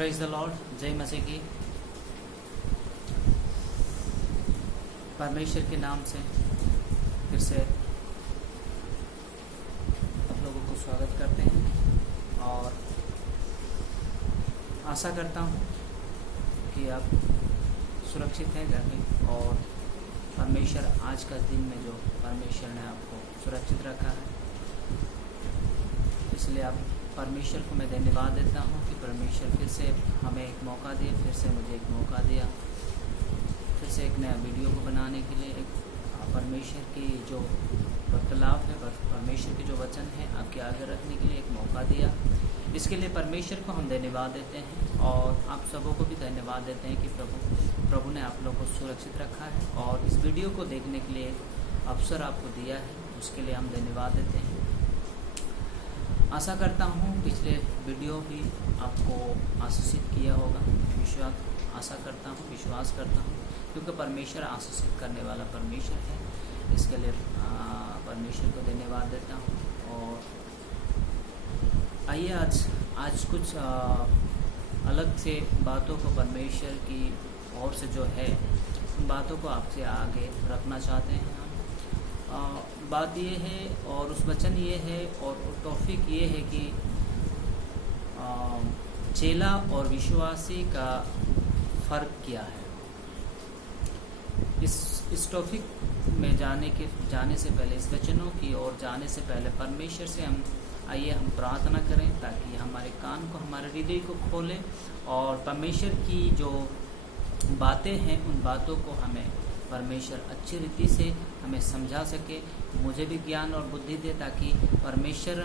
Praise the Lord. जय मसीह की। परमेश्वर के नाम से फिर से आप लोगों को स्वागत करते हैं और आशा करता हूँ कि आप सुरक्षित हैं घर में, और परमेश्वर आज का दिन में जो परमेश्वर ने आपको सुरक्षित रखा है, इसलिए आप परमेश्वर को मैं धन्यवाद देता हूँ कि परमेश्वर फिर से हमें एक मौका दिया, फिर से मुझे एक मौका दिया, फिर से एक नया वीडियो को बनाने के लिए, एक परमेश्वर की जो वार्तालाप है, परमेश्वर के जो वचन है आपके आगे रखने के लिए एक मौका दिया। इसके लिए परमेश्वर को हम धन्यवाद देते हैं और आप सबों को भी धन्यवाद देते हैं कि प्रभु ने आप लोगों को सुरक्षित रखा है और इस वीडियो को देखने के लिए अवसर आपको दिया है, उसके लिए हम धन्यवाद देते हैं। आशा करता हूँ पिछले वीडियो भी आपको आशीषित किया होगा, आशा करता हूँ, विश्वास करता हूँ, क्योंकि परमेश्वर आशीषित करने वाला परमेश्वर है। इसके लिए परमेश्वर को धन्यवाद देता हूँ। और आइए आज कुछ अलग से बातों को परमेश्वर की ओर से जो है उन बातों को आपसे आगे रखना चाहते हैं। बात ये है और उस वचन ये है और टॉपिक ये है कि चेला और विश्वासी का फ़र्क क्या है। इस टॉपिक में जाने से पहले, इस वचनों की ओर जाने से पहले परमेश्वर से हम प्रार्थना करें ताकि हमारे कान को, हमारे हृदय को खोले और परमेश्वर की जो बातें हैं उन बातों को हमें परमेश्वर अच्छी रीति से हमें समझा सके। मुझे भी ज्ञान और बुद्धि दे ताकि परमेश्वर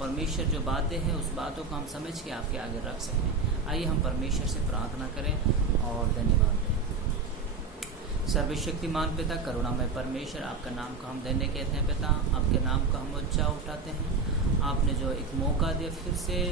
परमेश्वर जो बातें हैं उस बातों को हम समझ के आपके आगे रख सकें। आइए हम परमेश्वर से प्रार्थना करें और धन्यवाद दें। सर्वशक्तिमान पिता, करुणामय परमेश्वर, आपका नाम को हम धन्य कहते हैं पिता। आपके नाम को हम ऊंचा उठाते हैं। आपने जो एक मौका दिया फिर से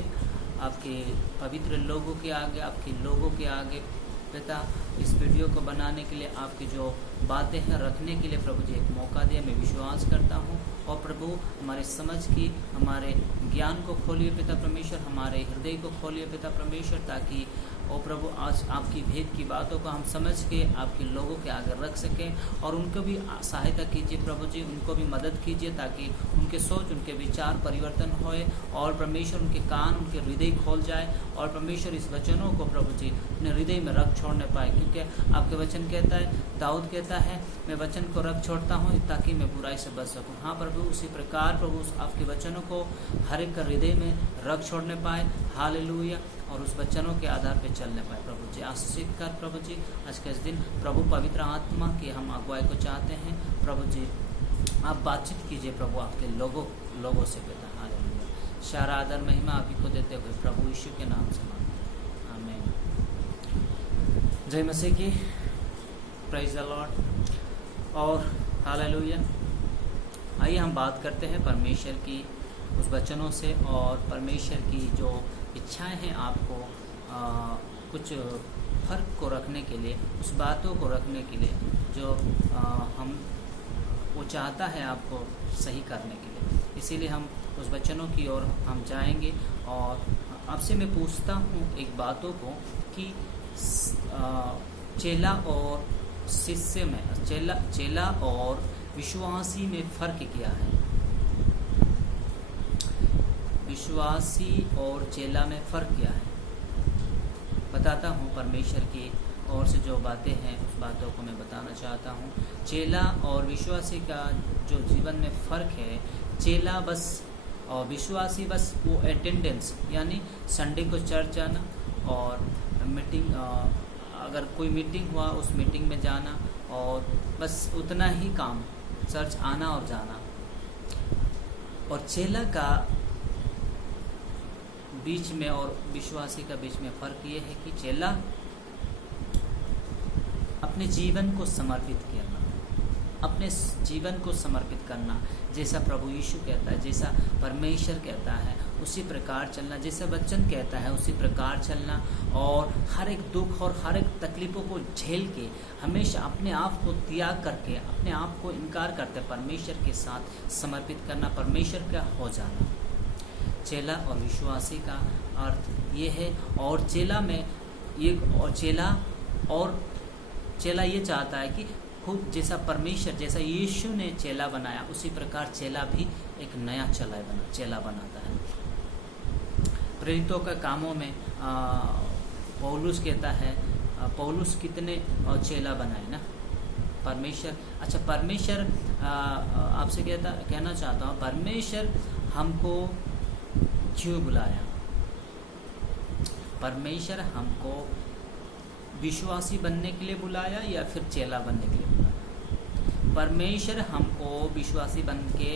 आपके पवित्र लोगों के आगे, आपके लोगों के आगे पिता, इस वीडियो को बनाने के लिए, आपकी जो बातें हैं रखने के लिए प्रभु जी एक मौका दिया। मैं विश्वास करता हूँ और प्रभु हमारे समझ की, हमारे ज्ञान को खोलिए पिता परमेश्वर, हमारे हृदय को खोलिए पिता परमेश्वर, ताकि ओ प्रभु आज आपकी भेद की बातों को हम समझ के आपके लोगों के आगे रख सकें और उनको भी सहायता कीजिए प्रभु जी, उनको भी मदद कीजिए ताकि उनके सोच, उनके विचार परिवर्तन होए और परमेश्वर उनके कान, उनके हृदय खोल जाए और परमेश्वर इस वचनों को प्रभु जी अपने हृदय में रख छोड़ने पाए। क्योंकि आपके वचन कहता है, दाऊद कहता है, मैं वचन को रख छोड़ता हूँ ताकि मैं बुराई से बच सकूँ। हाँ प्रभु, उसी प्रकार प्रभु आपके वचनों को हर एक हृदय में रख छोड़ने पाए। हालेलुया। और उस वचनों के आधार पर चलने पाए प्रभु जी। आशीषित कर प्रभु जी आज के इस दिन प्रभु, पवित्र आत्मा की हम अगुवाई को चाहते हैं प्रभु जी। आप बातचीत कीजिए प्रभु आपके लोगों से पिता। हालेलुया। सारा आदर महिमा आप ही को देते हुए प्रभु यीशु के नाम से मांगते हैं, आमीन। जय मसीह की। Praise the Lord. और हालेलुया। आइए हम बात करते हैं परमेश्वर की उस वचनों से और परमेश्वर की जो इच्छाएं हैं आपको कुछ फर्क को रखने के लिए, उस बातों को रखने के लिए जो वो चाहता है आपको सही करने के लिए। इसीलिए हम उस वचनों की ओर हम जाएंगे और आपसे मैं पूछता हूँ एक बातों को कि चेला और शिष्य में, चेला और विश्वासी में फ़र्क क्या है। विश्वासी और चेला में फ़र्क क्या है बताता हूँ। परमेश्वर की ओर से जो बातें हैं उस बातों को मैं बताना चाहता हूँ। चेला और विश्वासी का जो जीवन में फ़र्क है, चेला बस और विश्वासी बस वो अटेंडेंस, यानी संडे को चर्च जाना और मीटिंग, अगर कोई मीटिंग हुआ उस मीटिंग में जाना और बस उतना ही काम, चर्च आना और जाना। और चेला का बीच में और विश्वासी का बीच में फ़र्क ये है कि चेला अपने जीवन को समर्पित करना, अपने जीवन को समर्पित करना, जैसा प्रभु यीशु कहता है, जैसा परमेश्वर कहता है उसी प्रकार चलना, जैसा वचन कहता है उसी प्रकार चलना और हर एक दुख और हर एक तकलीफ़ों को झेल के हमेशा अपने आप को त्याग करके, अपने आप को इनकार करते परमेश्वर के साथ समर्पित करना, परमेश्वर का हो जाना। चेला और विश्वासी का अर्थ ये है। और चेला में ये और चेला ये चाहता है कि खुद जैसा परमेश्वर, जैसा यीशु ने चेला बनाया, उसी प्रकार चेला भी एक नया चेला बनाता है। प्रेरितों के कामों में पौलुस कहता है, पौलुस कितने चेला बनाए ना परमेश्वर। अच्छा, परमेश्वर आपसे कहना चाहता हूँ, परमेश्वर हमको क्यों बुलाया? परमेश्वर हमको विश्वासी बनने के लिए बुलाया या फिर चेला बनने के लिए बुलाया? परमेश्वर हमको विश्वासी बन के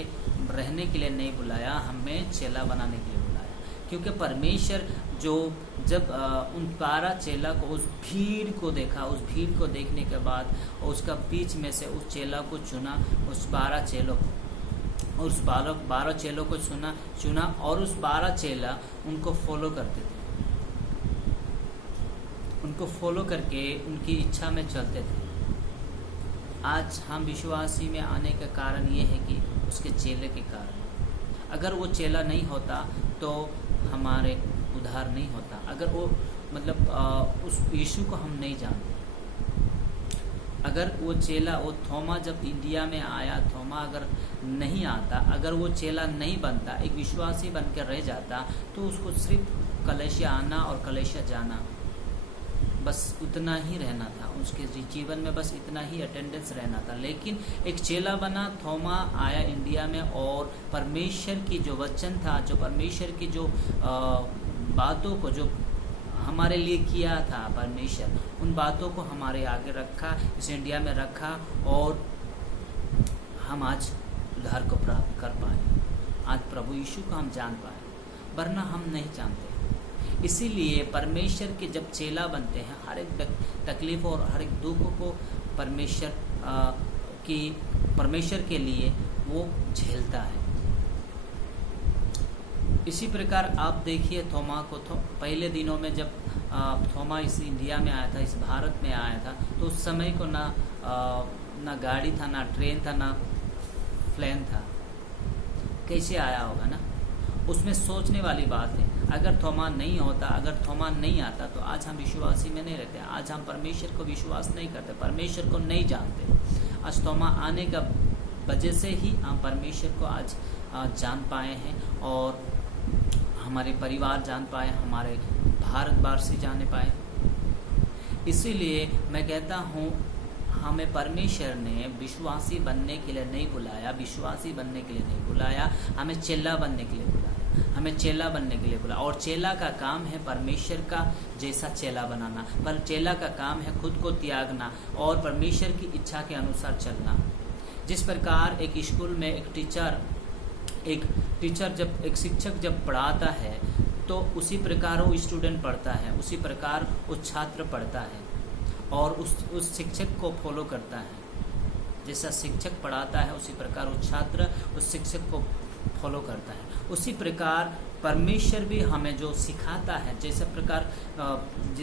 रहने के लिए नहीं बुलाया, हमें चेला बनाने के लिए बुलाया। क्योंकि परमेश्वर जो जब उन 12 चेला को, उस भीड़ को देखा, उस भीड़ को देखने के बाद उसका बीच में से उस चेला को चुना, उस 12 चेलों को, उस 12 चेलों को चुना और उस 12 चेला उनको फॉलो करते थे, उनको फॉलो करके उनकी इच्छा में चलते थे। आज हम विश्वासी में आने का कारण ये है कि उसके चेले के कारण। अगर वो चेला नहीं होता तो हमारे उद्धार नहीं होता। अगर वो उस यीशु को हम नहीं जानते, अगर वो चेला, वो थोमा जब इंडिया में आया, थोमा अगर नहीं आता, अगर वो चेला नहीं बनता, एक विश्वासी बनकर रह जाता, तो उसको सिर्फ कलेशिया आना और कलेशिया जाना, बस उतना ही रहना था उसके जीवन में, बस इतना ही अटेंडेंस रहना था। लेकिन एक चेला बना, थोमा आया इंडिया में और परमेश्वर की जो वचन था, जो परमेश्वर की जो बातों को जो हमारे लिए किया था परमेश्वर, उन बातों को हमारे आगे रखा, इस इंडिया में रखा और हम आज उद्धार को प्राप्त कर पाए। आज प्रभु यीशु को हम जान पाए, वरना हम नहीं जानते। इसीलिए परमेश्वर के जब चेला बनते हैं, हर एक तकलीफ और हर एक दुख को परमेश्वर के लिए वो झेलता है। इसी प्रकार आप देखिए थोमा को, पहले दिनों में जब थोमा इस इंडिया में आया था, इस भारत में आया था, तो उस समय को ना गाड़ी था, ना ट्रेन था, ना प्लेन था। कैसे आया होगा ना? उसमें सोचने वाली बात है। अगर थोमा नहीं होता, अगर थोमा नहीं आता, तो आज हम विश्वासी में नहीं रहते। आज हम परमेश्वर को विश्वास नहीं करते, परमेश्वर को नहीं जानते। आज थोमा आने का वजह से ही हम परमेश्वर को आज जान पाए हैं और हमारे परिवार जान पाए, हमारे भारतवासी जाने पाए। इसीलिए मैं कहता हूँ, हमें परमेश्वर ने विश्वासी बनने के लिए नहीं बुलाया, विश्वासी बनने के लिए नहीं बुलाया, हमें चेला बनने के लिए बुलाया, हमें चेला बनने के लिए बुलाया। और चेला का काम है परमेश्वर का जैसा चेला बनाना, पर चेला का काम है खुद को त्यागना और परमेश्वर की इच्छा के अनुसार चलना। जिस प्रकार एक स्कूल में एक शिक्षक जब पढ़ाता है, तो उसी प्रकार वो स्टूडेंट पढ़ता है, उसी प्रकार वो छात्र पढ़ता है और उस शिक्षक को फॉलो करता है। जैसा शिक्षक पढ़ाता है, उसी प्रकार वो छात्र उस शिक्षक को फॉलो करता है। उसी प्रकार परमेश्वर भी हमें जो सिखाता है, जिस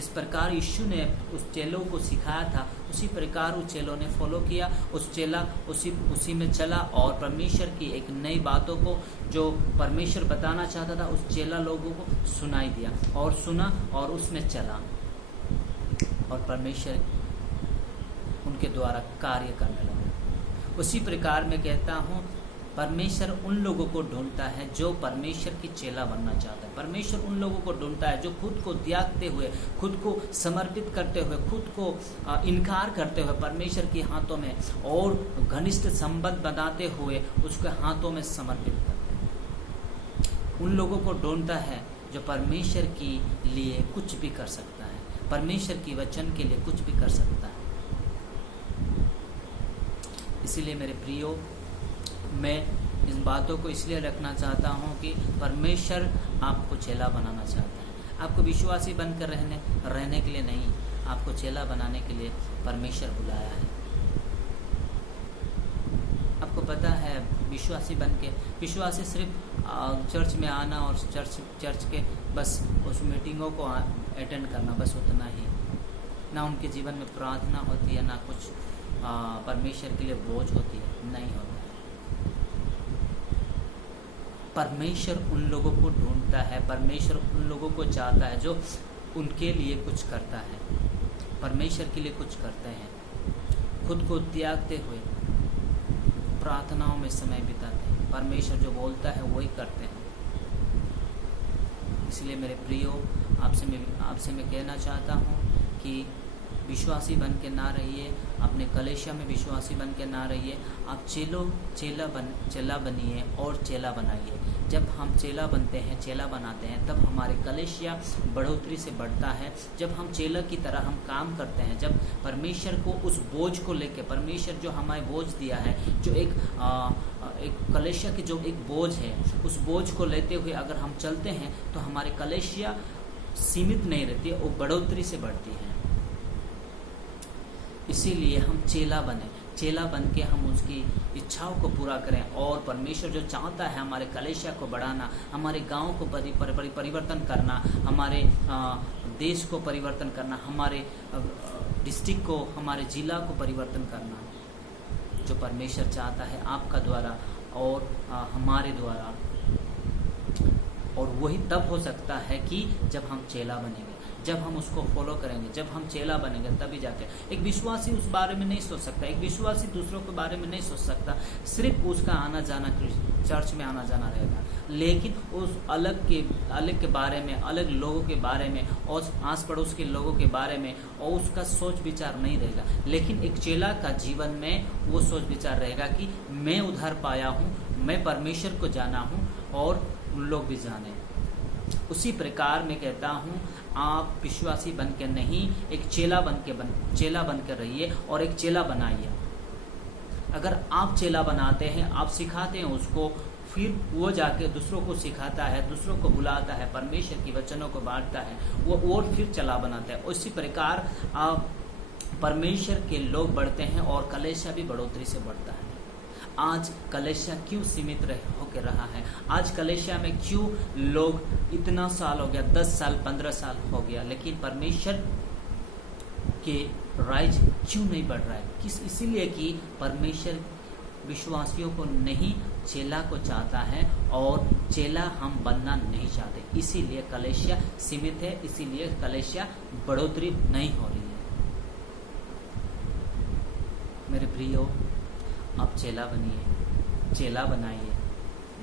प्रकार यीशु ने उस चेलों को सिखाया था, उसी प्रकार उस चेलों ने फॉलो किया। उस चेला उसी में चला और परमेश्वर की एक नई बातों को जो परमेश्वर बताना चाहता था, उस चेला लोगों को सुनाई दिया और सुना और उसमें चला और परमेश्वर उनके द्वारा कार्य करने लगा। उसी प्रकार मैं कहता हूँ, परमेश्वर उन लोगों को ढूंढता है जो परमेश्वर की चेला बनना चाहता है। परमेश्वर उन लोगों को ढूंढता है जो खुद को त्यागते हुए, खुद को समर्पित करते हुए, खुद को इनकार करते हुए परमेश्वर के हाथों में और घनिष्ठ संबंध बनाते हुए उसके हाथों में समर्पित करते हैं। उन लोगों को ढूंढता है जो परमेश्वर के लिए कुछ भी कर सकता है, परमेश्वर की वचन के लिए कुछ भी कर सकता है। इसीलिए मेरे प्रियो, मैं इन बातों को इसलिए रखना चाहता हूँ कि परमेश्वर आपको चेला बनाना चाहता है। आपको विश्वासी बनकर रहने के लिए नहीं, आपको चेला बनाने के लिए परमेश्वर बुलाया है। आपको पता है, विश्वासी सिर्फ चर्च में आना और चर्च के बस उस मीटिंगों को अटेंड करना, बस उतना ही। ना उनके जीवन में प्रार्थना होती है, ना कुछ परमेश्वर के लिए बोझ होती है, नहीं होता है। परमेश्वर उन लोगों को ढूंढता है, परमेश्वर उन लोगों को चाहता है जो उनके लिए कुछ करता है, परमेश्वर के लिए कुछ करते हैं, खुद को त्यागते हुए प्रार्थनाओं में समय बिताते हैं, परमेश्वर जो बोलता है वही करते हैं। इसलिए मेरे प्रियो, आपसे मैं कहना चाहता हूँ कि विश्वासी बन के ना रहिए, अपने कलेशिया में विश्वासी बन के ना रहिए। आप चेला बनिए और चेला बनाइए। जब हम चेला बनते हैं, चेला बनाते हैं, तब हमारे कलेशिया बढ़ोतरी से बढ़ता है। जब हम चेला की तरह हम काम करते हैं, जब परमेश्वर को उस बोझ को लेके, परमेश्वर जो हमें बोझ दिया है, जो एक कलेशिया की जो एक बोझ है, उस बोझ को लेते हुए अगर हम चलते हैं तो हमारे कलेशिया सीमित नहीं रहती, वो बढ़ोतरी से बढ़ती है। इसीलिए हम चेला बने, चेला बन के हम उसकी इच्छाओं को पूरा करें। और परमेश्वर जो चाहता है हमारे कलेशिया को बढ़ाना, हमारे गांव को परिवर्तन करना, हमारे देश को परिवर्तन करना, हमारे डिस्ट्रिक्ट को, हमारे जिला को परिवर्तन करना, जो परमेश्वर चाहता है आपका द्वारा और हमारे द्वारा। और वही तब हो सकता है कि जब हम चेला बनेंगे, जब हम उसको फॉलो करेंगे, जब हम चेला बनेंगे, तभी जाके। एक विश्वासी उस बारे में नहीं सोच सकता, एक विश्वासी दूसरों के बारे में नहीं सोच सकता, सिर्फ उसका आना जाना, चर्च में आना जाना रहेगा, लेकिन उस अलग के बारे में, अलग लोगों के बारे में और आस पड़ोस के लोगों के बारे में और उसका सोच विचार नहीं रहेगा। लेकिन एक चेला का जीवन में वो सोच विचार रहेगा कि मैं उधार पाया हूँ, मैं परमेश्वर को जाना हूँ और लोग भी जाने। उसी प्रकार मैं कहता हूँ, आप विश्वासी बन के नहीं, एक चेला बन के रहिए और एक चेला बनाइए। अगर आप चेला बनाते हैं, आप सिखाते हैं उसको, फिर वो जाके दूसरों को सिखाता है, दूसरों को बुलाता है, परमेश्वर की वचनों को बांटता है, वो और फिर चेला बनाता है। उसी प्रकार आप परमेश्वर के लोग बढ़ते हैं और कलेशिया भी बढ़ोतरी से बढ़ता है। आज कलेशिया क्यों सीमित होकर रहा है? आज कलेशिया में क्यों लोग इतना साल हो गया, 10 साल 15 साल हो गया, लेकिन परमेश्वर के राज क्यों नहीं बढ़ रहा है? इसीलिए कि परमेश्वर विश्वासियों को नहीं, चेला को चाहता है और चेला हम बनना नहीं चाहते। इसीलिए कलेशिया सीमित है, इसीलिए कलेशिया बढ़ोतरी नहीं हो रही है। मेरे प्रियो, आप चेला बनिए, चेला बनाइए,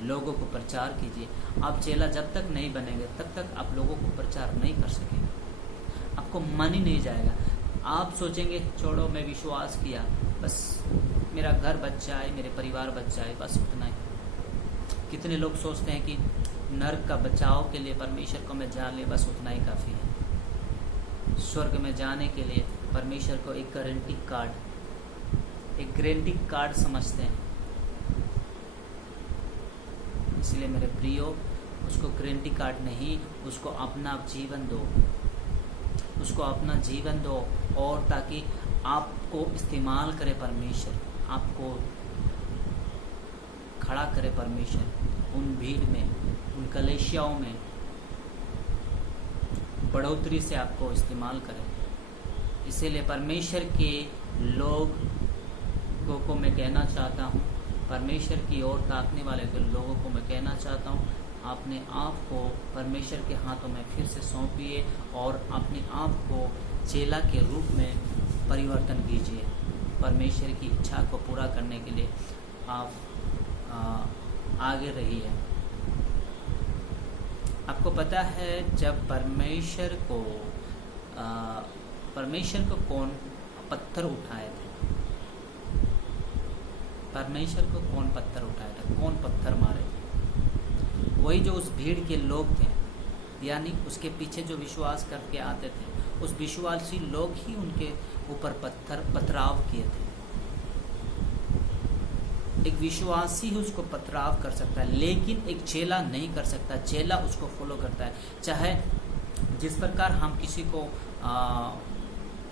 लोगों को प्रचार कीजिए। आप चेला जब तक नहीं बनेंगे तब तक आप लोगों को प्रचार नहीं कर सकेंगे, आपको मन ही नहीं जाएगा। आप सोचेंगे छोड़ो, मैं विश्वास किया, बस मेरा घर बच जाए, मेरे परिवार बच जाए, बस उतना ही। कितने लोग सोचते हैं कि नरक का बचाव के लिए परमेश्वर को मैं जान ले, बस उतना ही काफ़ी है। स्वर्ग में जाने के लिए परमेश्वर को एक गारंटी कार्ड समझते हैं। इसलिए मेरे प्रियो, उसको गारंटी कार्ड नहीं, उसको अपना जीवन दो, उसको अपना जीवन दो, और ताकि आपको इस्तेमाल करे परमेश्वर, आपको खड़ा करे परमेश्वर उन भीड़ में, उन कलेशियाओं में बढ़ोतरी से आपको इस्तेमाल करे। इसीलिए परमेश्वर के लोगों को मैं कहना चाहता हूँ, परमेश्वर की ओर ताकने वाले के लोगों को मैं कहना चाहता हूँ, अपने आप को परमेश्वर के हाथों में फिर से सौंपिए और अपने आप को चेला के रूप में परिवर्तन कीजिए। परमेश्वर की इच्छा को पूरा करने के लिए आप आगे रहिए। आपको पता है, जब परमेश्वर को कौन पत्थर उठाए थे? परमेश्वर को कौन पत्थर उठाया था? कौन पत्थर मारे थे? वही जो उस भीड़ के लोग थे, यानी उसके पीछे जो विश्वास करके आते थे, उस विश्वासी लोग ही उनके ऊपर पथराव किए थे। एक विश्वासी ही उसको पथराव कर सकता है, लेकिन एक चेला नहीं कर सकता। चेला उसको फॉलो करता है। चाहे जिस प्रकार हम किसी को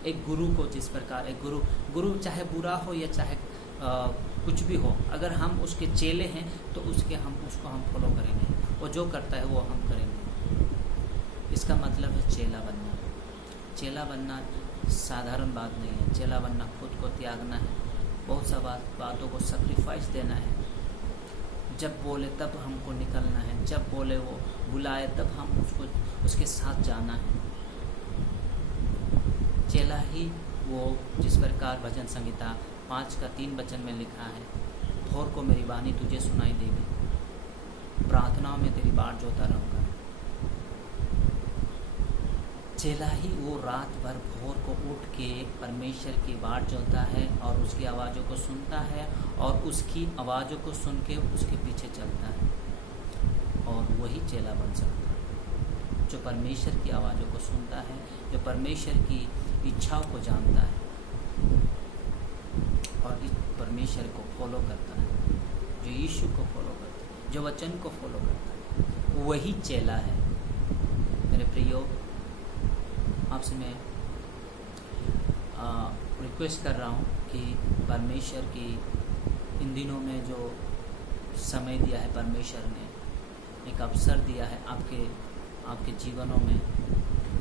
एक गुरु को, जिस प्रकार एक गुरु चाहे बुरा हो या चाहे कुछ भी हो, अगर हम उसके चेले हैं तो उसको हम फॉलो करेंगे, वो जो करता है वो हम करेंगे। इसका मतलब है चेला बनना। चेला बनना साधारण बात नहीं है। चेला बनना खुद को त्यागना है, बहुत सा बातों को सैक्रिफाइस देना है। जब बोले तब हमको निकलना है, जब बोले वो बुलाए तब हम उसके साथ जाना है। चेला ही वो जिस प्रकार भजन संहिता 5:3 वचन में लिखा है, भोर को मेरी वाणी तुझे सुनाई देगी, प्रार्थनाओं में तेरी बाट जोता रहूँगा। चेला ही वो रात भर भोर को उठ के परमेश्वर की बाट जोता है और उसकी आवाज़ों को सुनता है और उसकी आवाज़ों को सुन के उसके पीछे चलता है, और वही चेला बन सकता है जो परमेश्वर की आवाज़ों को सुनता है, जो परमेश्वर की इच्छाओं को जानता है और इस परमेश्वर को फॉलो करता है, जो यीशु को फॉलो करता है, जो वचन को फॉलो करता है, वही चेला है। मेरे प्रियो, आपसे मैं रिक्वेस्ट कर रहा हूँ कि परमेश्वर की इन दिनों में जो समय दिया है, परमेश्वर ने एक अवसर दिया है आपके जीवनों में,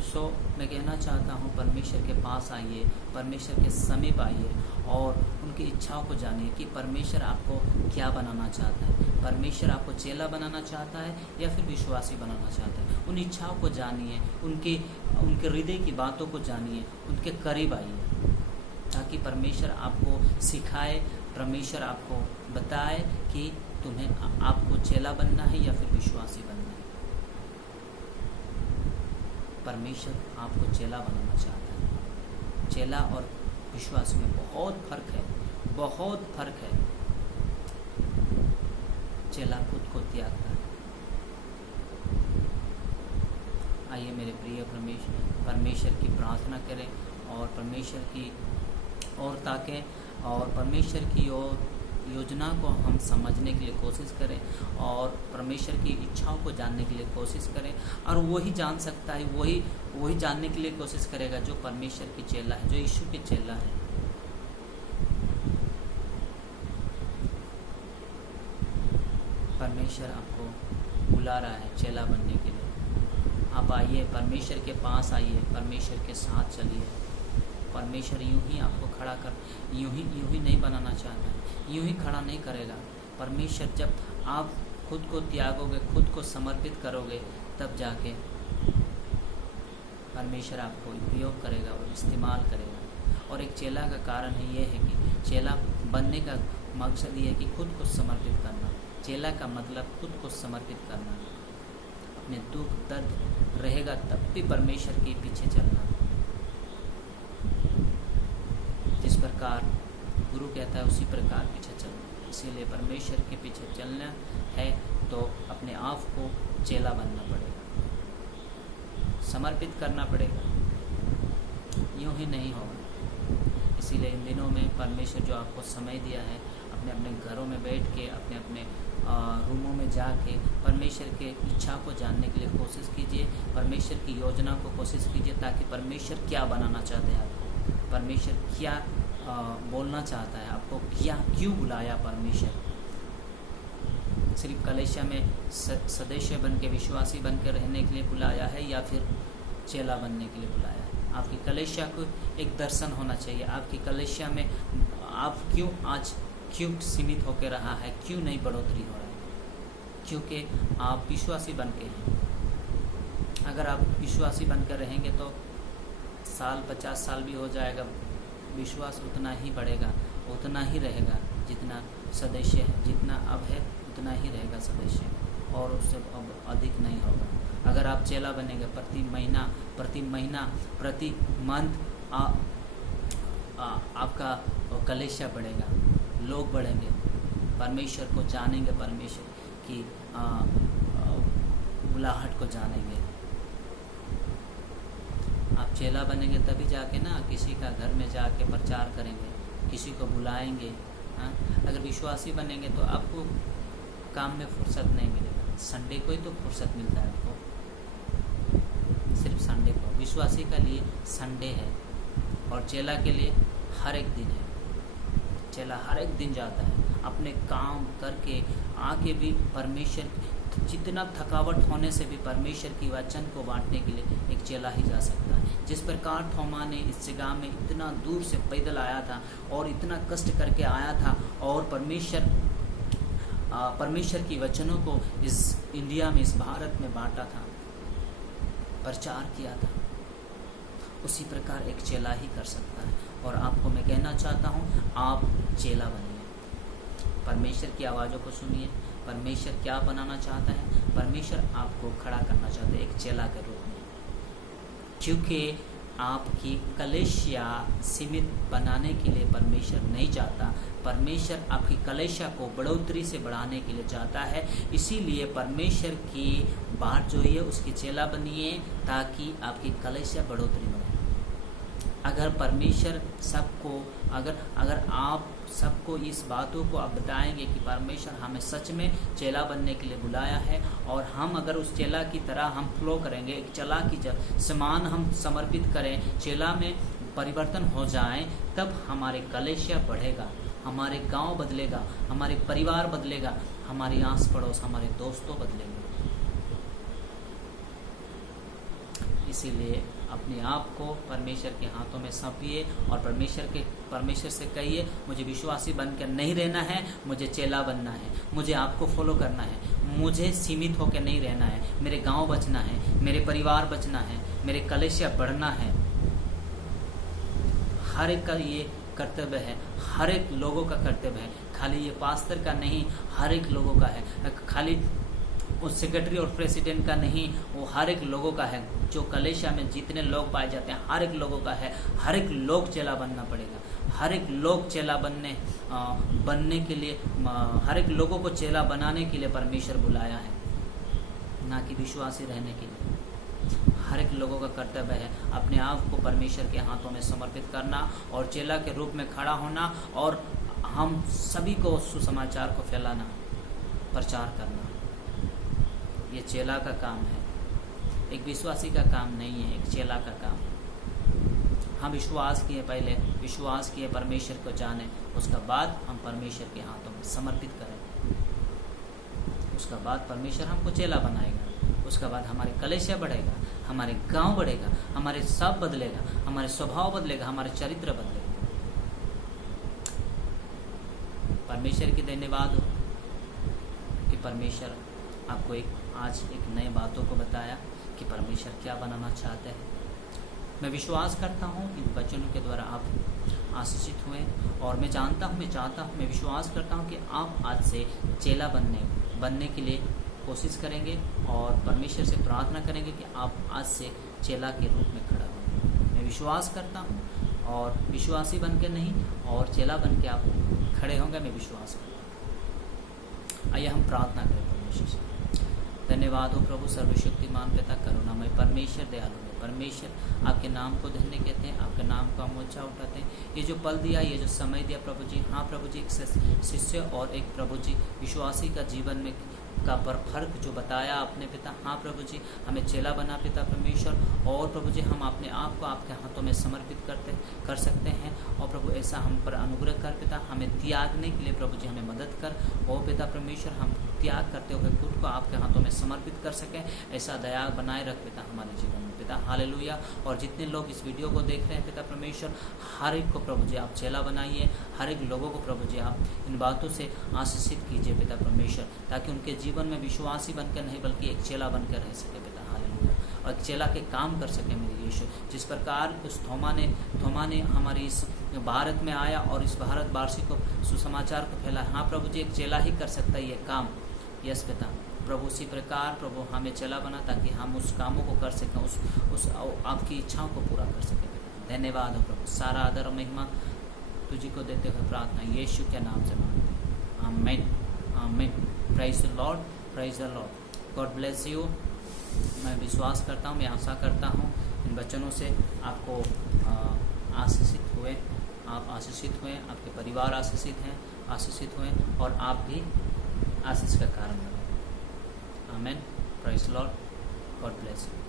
सो मैं कहना चाहता हूँ परमेश्वर के पास आइए, परमेश्वर के समीप आइए और उनकी इच्छाओं को जानिए कि परमेश्वर आपको क्या बनाना चाहता है। परमेश्वर आपको चेला बनाना चाहता है या फिर विश्वासी बनाना चाहता है। उन इच्छाओं को जानिए, उनके हृदय की बातों को जानिए, उनके करीब आइए, ताकि परमेश्वर आपको सिखाए, परमेश्वर आपको बताए कि तुम्हें आपको चेला बनना है या फिर विश्वासी बनना है। परमेश्वर आपको चेला बनाना चाहता है। चेला और विश्वास में बहुत फर्क है, बहुत फर्क है। चेला खुद को त्यागता है। आइए मेरे प्रिय परमेश्वर की प्रार्थना करें और परमेश्वर की ओर ताकें और परमेश्वर की ओर योजना को हम समझने के लिए कोशिश करें और परमेश्वर की इच्छाओं को जानने के लिए कोशिश करें। और वही जान सकता है, वही जानने के लिए कोशिश करेगा जो परमेश्वर की चेला है, जो यीशु की चेला है। परमेश्वर आपको बुला रहा है चेला बनने के लिए। आप आइए, परमेश्वर के पास आइए, परमेश्वर के साथ चलिए। परमेश्वर यूं ही आपको खड़ा कर यूं ही नहीं बनाना चाहता है, यूं ही खड़ा नहीं करेगा। परमेश्वर जब आप खुद को त्यागोगे, खुद को समर्पित करोगे, तब जाके परमेश्वर आपको उपयोग करेगा और इस्तेमाल करेगा। और एक चेला का कारण है ये है कि चेला बनने का मकसद ये है कि खुद को समर्पित करना। चेला का मतलब खुद को समर्पित करना। अपने दुख दर्द रहेगा तब भी परमेश्वर के पीछे चलना। जिस प्रकार गुरु कहता है उसी प्रकार पीछे चलना। इसीलिए परमेश्वर के पीछे चलना है तो अपने आप को चेला बनना पड़ेगा, समर्पित करना पड़ेगा, यूं ही नहीं होगा। इसीलिए इन दिनों में परमेश्वर जो आपको समय दिया है, अपने अपने घरों में बैठ के, अपने अपने रूमों में जाके परमेश्वर के इच्छा को जानने के लिए कोशिश कीजिए, परमेश्वर की योजना को कोशिश कीजिए, ताकि परमेश्वर क्या बनाना चाहते हैं आपको, परमेश्वर क्या बोलना चाहता है आपको, क्यों बुलाया परमेश्वर। सिर्फ कलीसिया में सदस्य बन के, विश्वासी बन के रहने के लिए बुलाया है या फिर चेला बनने के लिए बुलाया है। आपकी कलीसिया को एक दर्शन होना चाहिए। आपकी कलीसिया में आप क्यों सीमित होकर रहा है, क्यों नहीं बढ़ोतरी हो रहा है? क्योंकि आप विश्वासी बन के हैं। अगर आप विश्वासी बनकर रहेंगे तो 50 साल भी हो जाएगा, विश्वास उतना ही बढ़ेगा, उतना ही रहेगा जितना सदस्य है, जितना अब है उतना ही रहेगा सदस्य, और उससे अब अधिक नहीं होगा। अगर आप चेला बनेंगे, प्रति मंथ आपका कलीसिया बढ़ेगा, लोग बढ़ेंगे, परमेश्वर को जानेंगे, परमेश्वर की बुलाहट को जानेंगे। आप चेला बनेंगे तभी जाके ना किसी का घर में जाके प्रचार करेंगे, किसी को बुलाएंगे। अगर विश्वासी बनेंगे तो आपको काम में फुर्सत नहीं मिलेगा। संडे को ही तो फुर्सत मिलता है आपको, सिर्फ संडे को। विश्वासी के लिए संडे है और चेला के लिए हर एक दिन है। चेला हर एक दिन जाता है, अपने काम करके आके भी परमेश्वर, जितना थकावट होने से भी परमेश्वर की वचन को बांटने के लिए एक चेला ही जा सकता है। जिस प्रकार थोमा ने इस जगह में इतना दूर से पैदल आया था और इतना कष्ट करके आया था, और परमेश्वर परमेश्वर की वचनों को इस इंडिया में, इस भारत में बांटा था, प्रचार किया था, उसी प्रकार एक चेला ही कर सकता है। और आपको मैं कहना चाहता हूँ, आप चेला बनिए, परमेश्वर की आवाज़ों को सुनिए। परमेश्वर क्या बनाना चाहता है? परमेश्वर आपको खड़ा करना चाहता है एक चेला के रूप में, क्योंकि आपकी कलीसिया सीमित बनाने के लिए परमेश्वर नहीं चाहता। परमेश्वर आपकी कलीसिया को बढ़ोतरी से बढ़ाने के लिए चाहता है। इसीलिए परमेश्वर की बात जो है उसकी चेला बनिए, ताकि आपकी कलीसिया बढ़ोतरी बढ़े। अगर परमेश्वर सबको, अगर आप सबको इस बातों को आप बताएंगे कि परमेश्वर हमें सच में चेला बनने के लिए बुलाया है, और हम अगर उस चेला की तरह हम फ्लो करेंगे, एक चेला की समान हम समर्पित करें, चेला में परिवर्तन हो जाए, तब हमारे कलीसिया बढ़ेगा, हमारे गांव बदलेगा, हमारे परिवार बदलेगा, हमारी आस पड़ोस, हमारे दोस्तों बदलेंगे। इसीलिए अपने आप को परमेश्वर के हाथों में सौंपिए और परमेश्वर से कहिए, मुझे विश्वासी बनकर नहीं रहना है, मुझे चेला बनना है, मुझे आपको फॉलो करना है, मुझे सीमित होकर नहीं रहना है, मेरे गांव बचना है, मेरे परिवार बचना है, मेरे कलीसिया बढ़ना है। हर एक का ये कर्तव्य है, हर एक लोगों का कर्तव्य है, खाली ये पास्टर का नहीं, हर एक लोगों का है, खाली उस सेक्रेटरी और प्रेसिडेंट का नहीं, वो हर एक लोगों का है। जो कलीसिया में जितने लोग पाए जाते हैं, हर एक लोगों का है। हर एक लोग चेला बनना पड़ेगा, हर एक लोग चेला बनने के लिए, हर एक लोगों को चेला बनाने के लिए परमेश्वर बुलाया है, ना कि विश्वासी रहने के लिए। हर एक लोगों का कर्तव्य है अपने आप को परमेश्वर के हाथों में समर्पित करना और चेला के रूप में खड़ा होना, और हम सभी को सुसमाचार को फैलाना, प्रचार करना। ये चेला का काम है, एक विश्वासी का काम नहीं है, एक चेला का काम। हम विश्वास किए, पहले विश्वास किए, परमेश्वर को जाने, उसका बाद हम परमेश्वर के हाथों में समर्पित करें। उसका बाद परमेश्वर हमको चेला बनाएगा, उसका बाद हमारे कलीसिया बढ़ेगा, हमारे गांव बढ़ेगा, हमारे सब बदलेगा, हमारे स्वभाव बदलेगा, हमारे चरित्र बदलेगा। परमेश्वर की धन्यवाद हो कि परमेश्वर आपको आज एक नए बातों को बताया कि परमेश्वर क्या बनाना चाहते हैं। मैं विश्वास करता हूँ इन वचनों के द्वारा आप आशीषित हुए, और मैं चाहता हूँ, मैं विश्वास करता हूँ कि आप आज से चेला बनने के लिए कोशिश करेंगे और परमेश्वर से प्रार्थना करेंगे कि आप आज से चेला के रूप में खड़ा हों। मैं विश्वास करता हूँ, और विश्वासी बन के नहीं, और चेला बन के आप खड़े होंगे, मैं विश्वास करता हूँ। आइए हम प्रार्थना करें परमेश्वर से। धन्यवाद हो प्रभु सर्वशक्तिमान पिता, करुणामय परमेश्वर, दयालु है परमेश्वर, आपके नाम को धन्य कहते हैं, आपके नाम को हम ऊंचा उठाते हैं। ये जो पल दिया, ये जो समय दिया प्रभु जी, हाँ प्रभु जी, एक शिष्य और एक प्रभु जी विश्वासी का जीवन में का पर फर्क जो बताया आपने पिता, हाँ प्रभु जी, हमें चेला बना पिता परमेश्वर, और प्रभु जी हम अपने आप को आपके हाथों में समर्पित कर सकते हैं। और प्रभु ऐसा हम पर अनुग्रह कर पिता, हमें त्यागने के लिए प्रभु जी हमें मदद कर। ओ पिता परमेश्वर, हम त्याग करते हुए खुद को आपके हाथों में समर्पित कर सकें, ऐसा दया बनाए रख पिता हमारे जीवन में पिता। हालेलुया। और जितने लोग इस वीडियो को देख रहे हैं पिता परमेश्वर, हर एक को प्रभु जी आप चेला बनाइए, हर एक लोगों को प्रभु जी आप इन बातों से आशीषित कीजिए पिता परमेश्वर, ताकि उनके जीवन में विश्वासी बनकर नहीं बल्कि एक चेला बनकर रह सके पिता। हालेलुया। और चेला के काम कर सके मेरे यीशु, जिस प्रकार उस थोमा ने हमारी इस भारत में आया और इस भारतवासी को सुसमाचार को फैला। हाँ प्रभु जी, एक चेला ही कर सकता है ये काम। यस पिता प्रभु, उसी प्रकार प्रभु हमें चेला बना, ताकि हम उस कामों को कर सकें, उस आपकी इच्छाओं को पूरा कर सकें पिता। धन्यवाद हो प्रभु, सारा आदर और महिमा तुझी को देते हुए प्रार्थना यीशु के नाम से मांगते हैं, आमीन आमीन। Praise the Lord, praise the Lord. God bless you. मैं विश्वास करता हूँ, मैं आशा करता हूँ इन वचनों से आपको आशीषित हुए, आप आशीषित हुए, आपके परिवार आशीषित हुए, और आप भी आशीष का कारण बने। आमीन। Praise the Lord. God bless you.